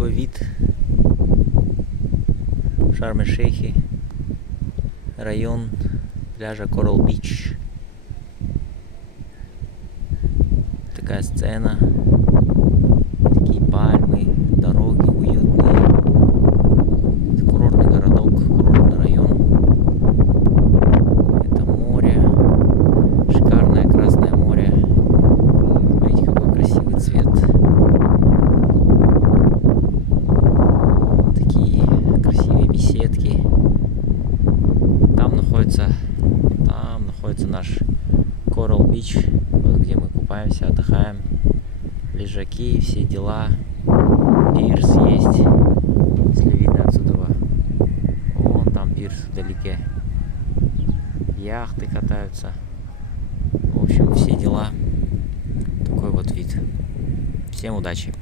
такой вид в Шарм-эль-Шейхе, район пляжа Коралл-Бич. Такая сцена, такие пальмы, дороги уютные. Это курортный городок, курортный район. Это море, шикарное Красное море. Смотрите, какой красивый цвет. Такие красивые беседки. Там находится наш Коралл-Бич, вот где мы купаемся, отдыхаем, лежаки, все дела. Пирс есть, если видно отсюда. Вон там пирс вдалеке. Яхты катаются. В общем, все дела. Такой вот вид. Всем удачи!